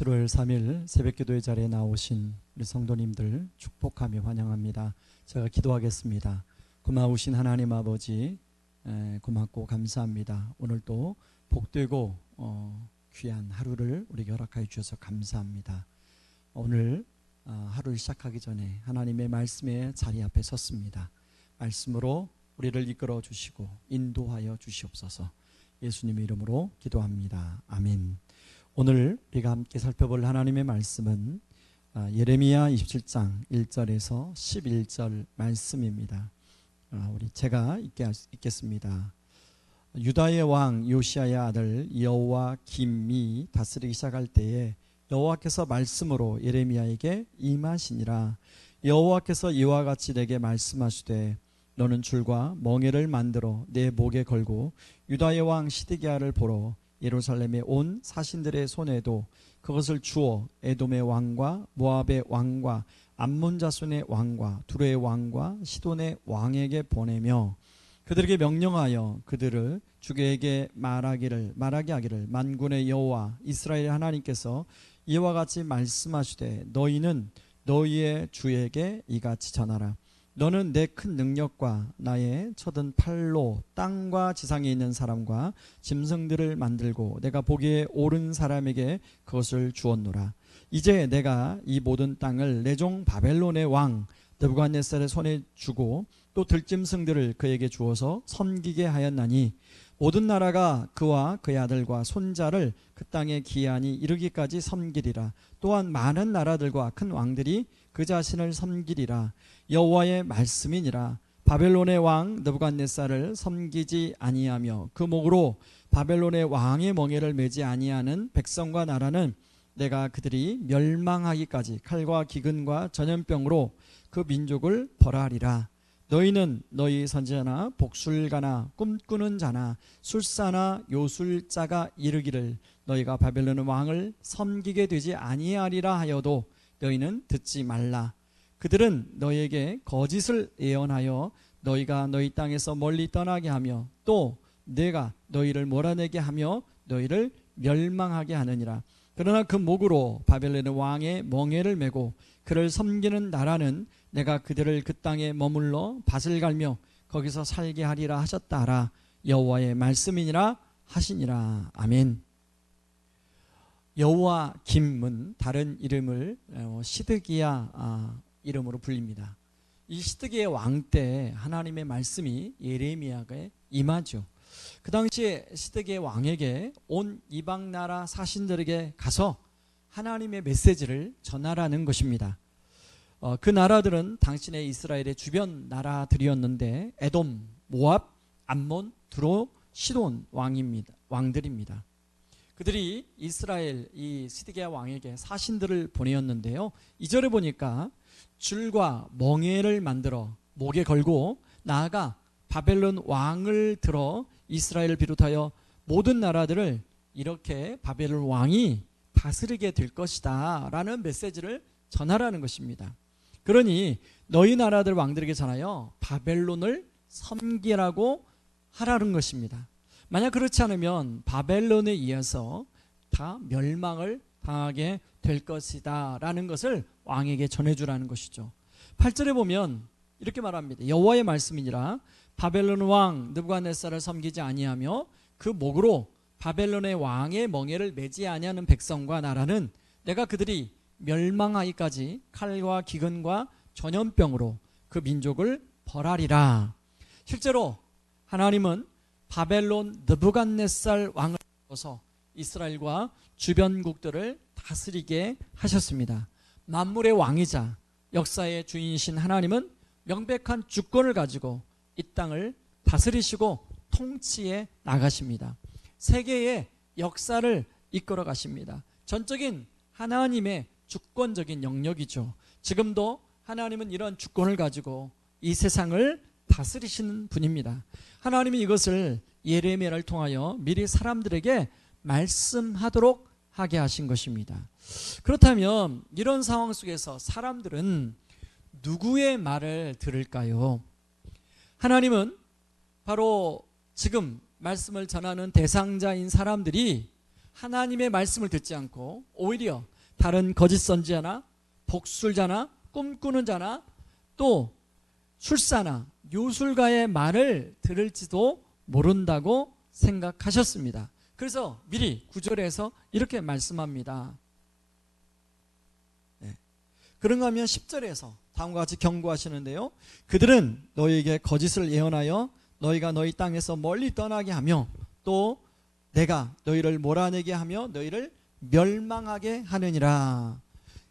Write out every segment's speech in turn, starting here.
7월 3일 새벽기도의 자리에 나오신 우리 성도님들 축복하며 환영합니다. 제가 기도하겠습니다. 고마우신 하나님 아버지, 고맙고 감사합니다. 오늘도 복되고 귀한 하루를 우리에게 허락하여 주셔서 감사합니다. 오늘 하루를 시작하기 전에 하나님의 말씀의 자리 앞에 섰습니다. 말씀으로 우리를 이끌어 주시고 인도하여 주시옵소서. 예수님의 이름으로 기도합니다. 아멘. 오늘 우리가 함께 살펴볼 하나님의 말씀은 예레미야 27장 1절에서 11절 말씀입니다. 제가 읽겠습니다. 유다의 왕 요시야의 아들 여호와김이 다스리기 시작할 때에 여호와께서 말씀으로 예레미야에게 임하시니라. 여호와께서 이와 같이 내게 말씀하시되 너는 줄과 멍에를 만들어 내 목에 걸고 유다의 왕 시드기야를 보러 예루살렘에 온 사신들의 손에도 그것을 주어 에돔의 왕과 모압의 왕과 암몬 자손의 왕과 두로의 왕과 시돈의 왕에게 보내며 그들에게 명령하여 그들을 주에게 말하게 하기를 만군의 여호와 이스라엘 하나님께서 이와 같이 말씀하시되 너희는 너희의 주에게 이같이 전하라. 너는 내 큰 능력과 나의 쳐든 팔로 땅과 지상에 있는 사람과 짐승들을 만들고 내가 보기에 옳은 사람에게 그것을 주었노라. 이제 내가 이 모든 땅을 내 종 바벨론의 왕 느부갓네살의 손에 주고 또 들짐승들을 그에게 주어서 섬기게 하였나니 모든 나라가 그와 그의 아들과 손자를 그 땅에 기한이 이르기까지 섬기리라. 또한 많은 나라들과 큰 왕들이 그 자신을 섬기리라. 여호와의 말씀이니라. 바벨론의 왕 느부갓네살을 섬기지 아니하며 그 목으로 바벨론의 왕의 멍에를 매지 아니하는 백성과 나라는 내가 그들이 멸망하기까지 칼과 기근과 전염병으로 그 민족을 벌하리라. 너희는 너희 선지자나 복술가나 꿈꾸는 자나 술사나 요술자가 이르기를 너희가 바벨론 왕을 섬기게 되지 아니하리라 하여도 너희는 듣지 말라. 그들은 너희에게 거짓을 예언하여 너희가 너희 땅에서 멀리 떠나게 하며 또 내가 너희를 몰아내게 하며 너희를 멸망하게 하느니라. 그러나 그 목으로 바벨론의 왕의 멍에를 메고 그를 섬기는 나라는 내가 그들을 그 땅에 머물러 밭을 갈며 거기서 살게 하리라 하셨다 하라. 여호와의 말씀이니라 하시니라. 아멘. 여호와김은 다른 이름을 시드기야 이름으로 불립니다. 이 시드기야 왕 때 하나님의 말씀이 예레미야에게 임하죠. 그 당시에 시드기야 왕에게 온 이방 나라 사신들에게 가서 하나님의 메시지를 전하라는 것입니다. 그 나라들은 당신의 이스라엘의 주변 나라들이었는데 에돔, 모압, 암몬, 두로, 시돈 왕들입니다. 그들이 이스라엘 이 시드기야 왕에게 사신들을 보내었는데요. 2절에 보니까 줄과 멍에를 만들어 목에 걸고 나아가 바벨론 왕을 들어 이스라엘을 비롯하여 모든 나라들을 이렇게 바벨론 왕이 다스리게 될 것이다 라는 메시지를 전하라는 것입니다. 그러니 너희 나라들 왕들에게 전하여 바벨론을 섬기라고 하라는 것입니다. 만약 그렇지 않으면 바벨론에 의해서 다 멸망을 당하게 될 것이다 라는 것을 왕에게 전해주라는 것이죠. 8절에 보면 이렇게 말합니다. 여호와의 말씀이니라. 바벨론 왕 느부갓네살을 섬기지 아니하며 그 목으로 바벨론의 왕의 멍에를 매지 아니하는 백성과 나라는 내가 그들이 멸망하기까지 칼과 기근과 전염병으로 그 민족을 벌하리라. 실제로 하나님은 바벨론 느부갓네살 왕을 통해서 이스라엘과 주변국들을 다스리게 하셨습니다. 만물의 왕이자 역사의 주인이신 하나님은 명백한 주권을 가지고 이 땅을 다스리시고 통치해 나가십니다. 세계의 역사를 이끌어 가십니다. 전적인 하나님의 주권적인 영역이죠. 지금도 하나님은 이런 주권을 가지고 이 세상을 다스리시는 분입니다. 하나님이 이것을 예레미야를 통하여 미리 사람들에게 말씀하도록 하게 하신 것입니다. 그렇다면 이런 상황 속에서 사람들은 누구의 말을 들을까요? 하나님은 바로 지금 말씀을 전하는 대상자인 사람들이 하나님의 말씀을 듣지 않고 오히려 다른 거짓 선지자나 복술자나 꿈꾸는 자나 또 술사나 요술가의 말을 들을지도 모른다고 생각하셨습니다. 그래서 미리 9절에서 이렇게 말씀합니다. 네. 그런가 하면 10절에서 다음과 같이 경고하시는데요. 그들은 너희에게 거짓을 예언하여 너희가 너희 땅에서 멀리 떠나게 하며 또 내가 너희를 몰아내게 하며 너희를 멸망하게 하느니라.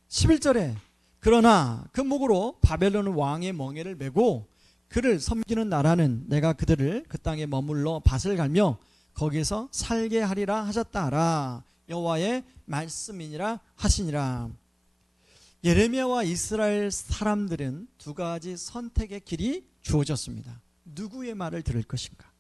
11절에 그러나 그 목으로 바벨론 왕의 멍에를 메고 그를 섬기는 나라는 내가 그들을 그 땅에 머물러 밭을 갈며 거기에서 살게 하리라 하셨다 하라. 여호와의 말씀이니라 하시니라. 예레미야와 이스라엘 사람들은 두 가지 선택의 길이 주어졌습니다. 누구의 말을 들을 것인가?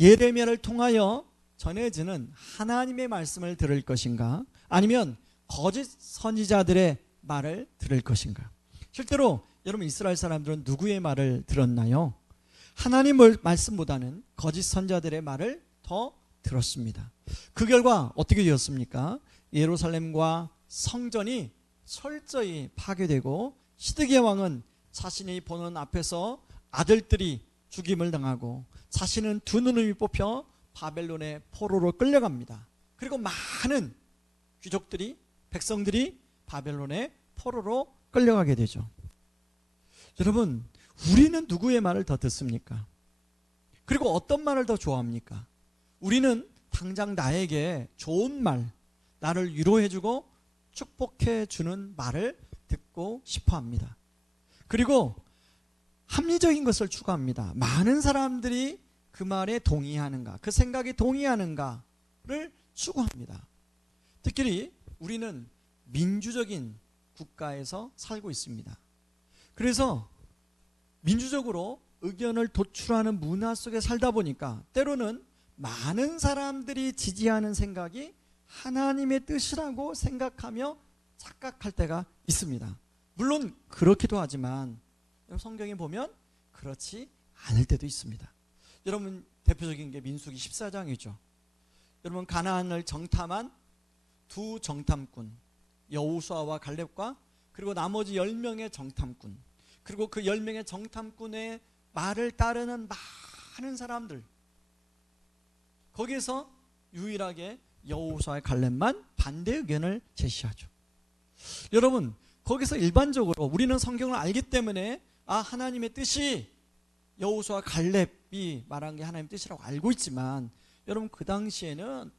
예레미야를 통하여 전해지는 하나님의 말씀을 들을 것인가? 아니면 거짓 선지자들의 말을 들을 것인가? 실제로 여러분 이스라엘 사람들은 누구의 말을 들었나요? 하나님의 말씀보다는 거짓 선지자들의 말을 더 들었습니다. 그 결과 어떻게 되었습니까? 예루살렘과 성전이 철저히 파괴되고 시드기야 왕은 자신이 보는 앞에서 아들들이 죽임을 당하고 자신은 두 눈이 뽑혀 바벨론의 포로로 끌려갑니다. 그리고 많은 귀족들이 백성들이 바벨론의 포로로 끌려가게 되죠. 여러분 우리는 누구의 말을 더 듣습니까? 그리고 어떤 말을 더 좋아합니까? 우리는 당장 나에게 좋은 말, 나를 위로해주고 축복해주는 말을 듣고 싶어합니다. 그리고 합리적인 것을 추구합니다. 많은 사람들이 그 말에 동의하는가, 그 생각에 동의하는가를 추구합니다. 특히 우리는 민주적인 국가에서 살고 있습니다. 그래서 민주적으로 의견을 도출하는 문화 속에 살다 보니까 때로는 많은 사람들이 지지하는 생각이 하나님의 뜻이라고 생각하며 착각할 때가 있습니다. 물론 그렇기도 하지만 성경에 보면 그렇지 않을 때도 있습니다. 여러분 대표적인 게 민수기 14장이죠. 여러분 가나안을 정탐한 두 정탐꾼 여호수아와 갈렙과 그리고 나머지 10명의 정탐꾼 그리고 그 10명의 정탐꾼의 말을 따르는 많은 사람들 거기에서 유일하게 여호수아의 갈렙만 반대 의견을 제시하죠. 여러분 거기서 일반적으로 우리는 성경을 알기 때문에 하나님의 뜻이 여호수아 갈렙이 말한 게 하나님의 뜻이라고 알고 있지만 여러분 그 당시에는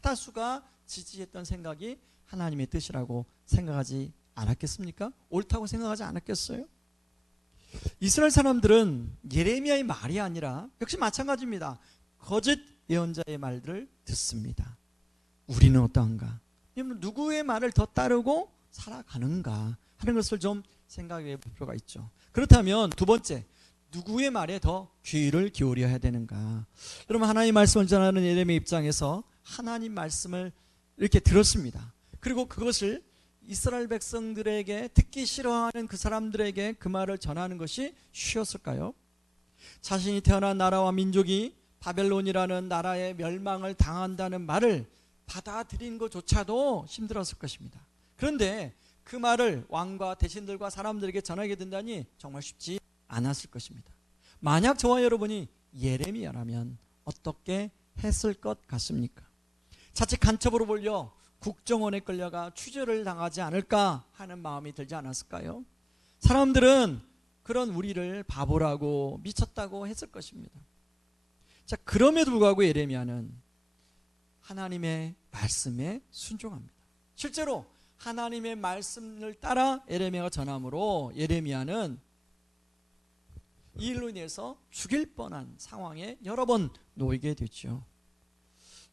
대다수가 지지했던 생각이 하나님의 뜻이라고 생각하지 않았겠습니까? 옳다고 생각하지 않았겠어요? 이스라엘 사람들은 예레미야의 말이 아니라 역시 마찬가지입니다. 거짓 예언자의 말들을 듣습니다. 우리는 어떠한가? 누구의 말을 더 따르고 살아가는가 하는 것을 좀 생각해 볼 필요가 있죠. 그렇다면 두 번째, 누구의 말에 더 귀를 기울여야 되는가? 여러분 하나님 말씀을 전하는 예레미야 입장에서 하나님 말씀을 이렇게 들었습니다. 그리고 그것을 이스라엘 백성들에게 듣기 싫어하는 그 사람들에게 그 말을 전하는 것이 쉬웠을까요? 자신이 태어난 나라와 민족이 바벨론이라는 나라의 멸망을 당한다는 말을 받아들인 것조차도 힘들었을 것입니다. 그런데 그 말을 왕과 대신들과 사람들에게 전하게 된다니 정말 쉽지 않았을 것입니다. 만약 저와 여러분이 예레미야라면 어떻게 했을 것 같습니까? 자칫 간첩으로 몰려 국정원에 끌려가 취재를 당하지 않을까 하는 마음이 들지 않았을까요? 사람들은 그런 우리를 바보라고 미쳤다고 했을 것입니다. 자, 그럼에도 불구하고 예레미야는 하나님의 말씀에 순종합니다. 실제로 하나님의 말씀을 따라 예레미야가 전함으로 예레미야는 이 일로 인해서 죽일 뻔한 상황에 여러 번 놓이게 되죠.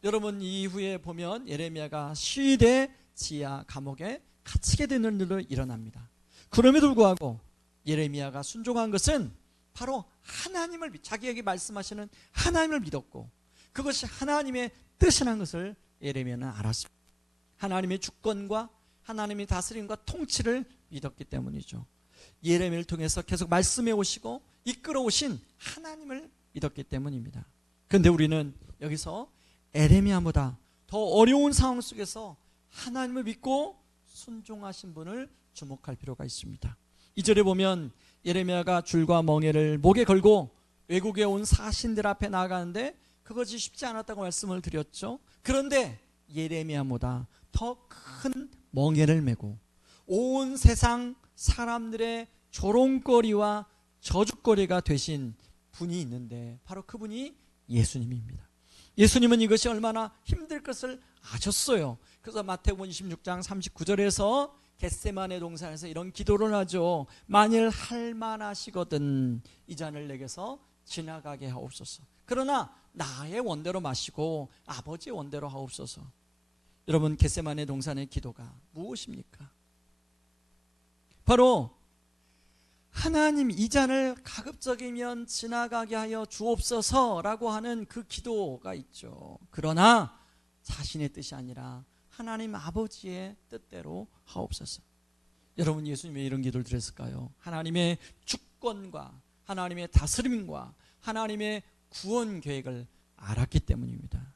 여러분 이후에 보면 예레미야가 시대 지하 감옥에 갇히게 되는 일도 일어납니다. 그럼에도 불구하고 예레미야가 순종한 것은 바로 하나님을 자기에게 말씀하시는 하나님을 믿었고 그것이 하나님의 뜻이라는 것을 예레미야는 알았습니다. 하나님의 주권과 하나님의 다스림과 통치를 믿었기 때문이죠. 예레미야를 통해서 계속 말씀해 오시고 이끌어 오신 하나님을 믿었기 때문입니다. 그런데 우리는 여기서 예레미야보다 더 어려운 상황 속에서 하나님을 믿고 순종하신 분을 주목할 필요가 있습니다. 2절에 보면 예레미야가 줄과 멍에를 목에 걸고 외국에 온 사신들 앞에 나아가는데 그것이 쉽지 않았다고 말씀을 드렸죠. 그런데 예레미야보다 더 큰 멍에를 메고 온 세상 사람들의 조롱거리와 저주거리가 되신 분이 있는데 바로 그분이 예수님입니다. 예수님은 이것이 얼마나 힘들 것을 아셨어요. 그래서 마태복음 26장 39절에서 겟세마네 동산에서 이런 기도를 하죠. 만일 할만하시거든 이 잔을 내게서 지나가게 하옵소서. 그러나 나의 원대로 마시고 아버지의 원대로 하옵소서. 여러분, 겟세마네 동산의 기도가 무엇입니까? 바로 하나님 이 잔을 가급적이면 지나가게 하여 주옵소서라고 하는 그 기도가 있죠. 그러나 자신의 뜻이 아니라 하나님 아버지의 뜻대로 하옵소서. 여러분, 예수님이 왜 이런 기도를 드렸을까요? 하나님의 주권과 하나님의 다스림과 하나님의 구원 계획을 알았기 때문입니다.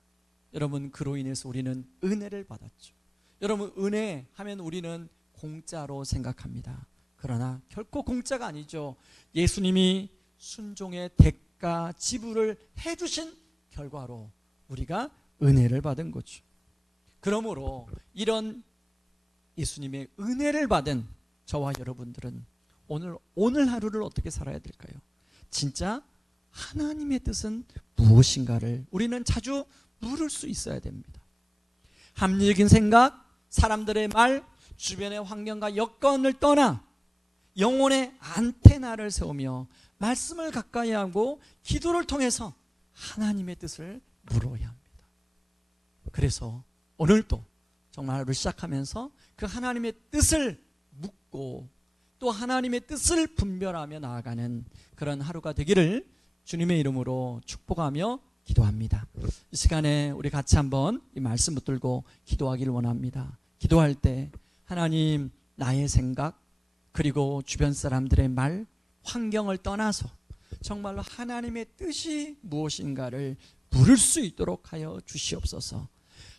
여러분, 그로 인해서 우리는 은혜를 받았죠. 여러분, 은혜 하면 우리는 공짜로 생각합니다. 그러나 결코 공짜가 아니죠. 예수님이 순종의 대가 지불을 해주신 결과로 우리가 은혜를 받은 거죠. 그러므로 이런 예수님의 은혜를 받은 저와 여러분들은 오늘 하루를 어떻게 살아야 될까요? 진짜 하나님의 뜻은 무엇인가를 우리는 자주 물을 수 있어야 됩니다. 합리적인 생각, 사람들의 말, 주변의 환경과 여건을 떠나 영혼의 안테나를 세우며 말씀을 가까이 하고 기도를 통해서 하나님의 뜻을 물어야 합니다. 그래서 오늘도 정말 하루를 시작하면서 그 하나님의 뜻을 묻고 또 하나님의 뜻을 분별하며 나아가는 그런 하루가 되기를 주님의 이름으로 축복하며 기도합니다. 이 시간에 우리 같이 한번 이 말씀 붙들고 기도하기를 원합니다. 기도할 때 하나님, 나의 생각 그리고 주변 사람들의 말, 환경을 떠나서 정말로 하나님의 뜻이 무엇인가를 물을 수 있도록 하여 주시옵소서.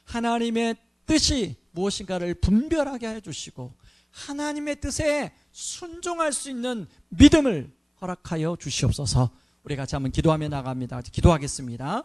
하나님의 뜻이 무엇인가를 분별하게 하여 주시고 하나님의 뜻에 순종할 수 있는 믿음을 허락하여 주시옵소서. 우리 같이 한번 기도하며 나갑니다. 기도하겠습니다.